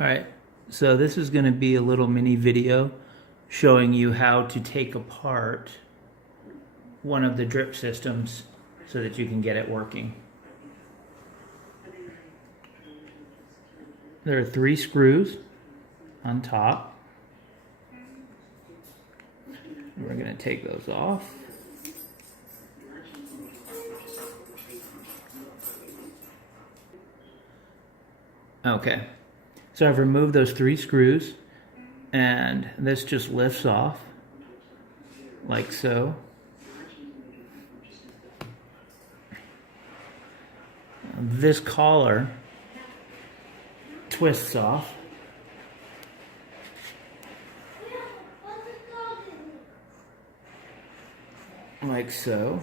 All right, so this is going to be a little mini video showing you how to take apart one of the drip systems so that you can get it working. There are 3 screws on top. We're going to take those off. Okay, so I've removed those 3 screws and this just lifts off like so. This collar twists off like so.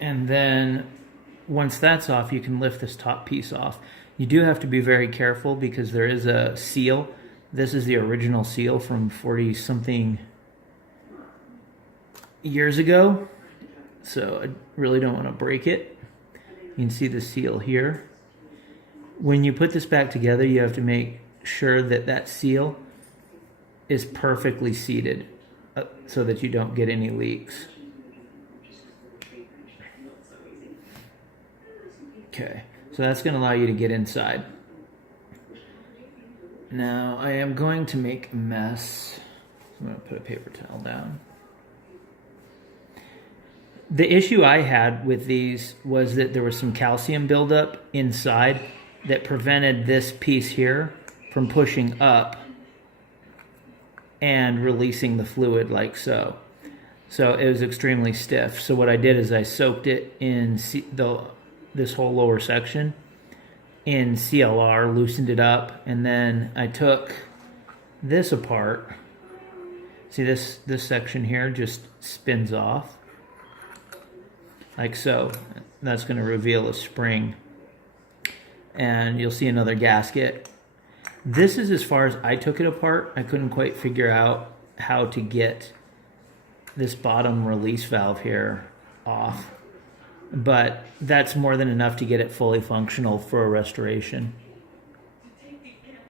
And then once that's off, you can lift this top piece off. You do have to be very careful because there is a seal. This is the original seal from 40-something years ago. So I really don't want to break it. You can see the seal here. When you put this back together, you have to make sure that that seal is perfectly seated so that you don't get any leaks. Okay, so that's going to allow you to get inside. Now I am going to make a mess. I'm going to put a paper towel down. The issue I had with these was that there was some calcium buildup inside that prevented this piece here from pushing up and releasing the fluid like so. So it was extremely stiff. So what I did is I soaked it in this whole lower section in CLR, loosened it up, and then I took this apart. See this section here just spins off like so. That's going to reveal a spring, and you'll see another gasket. This is as far as I took it apart. I couldn't quite figure out how to get this bottom release valve here off, but that's more than enough to get it fully functional for a restoration.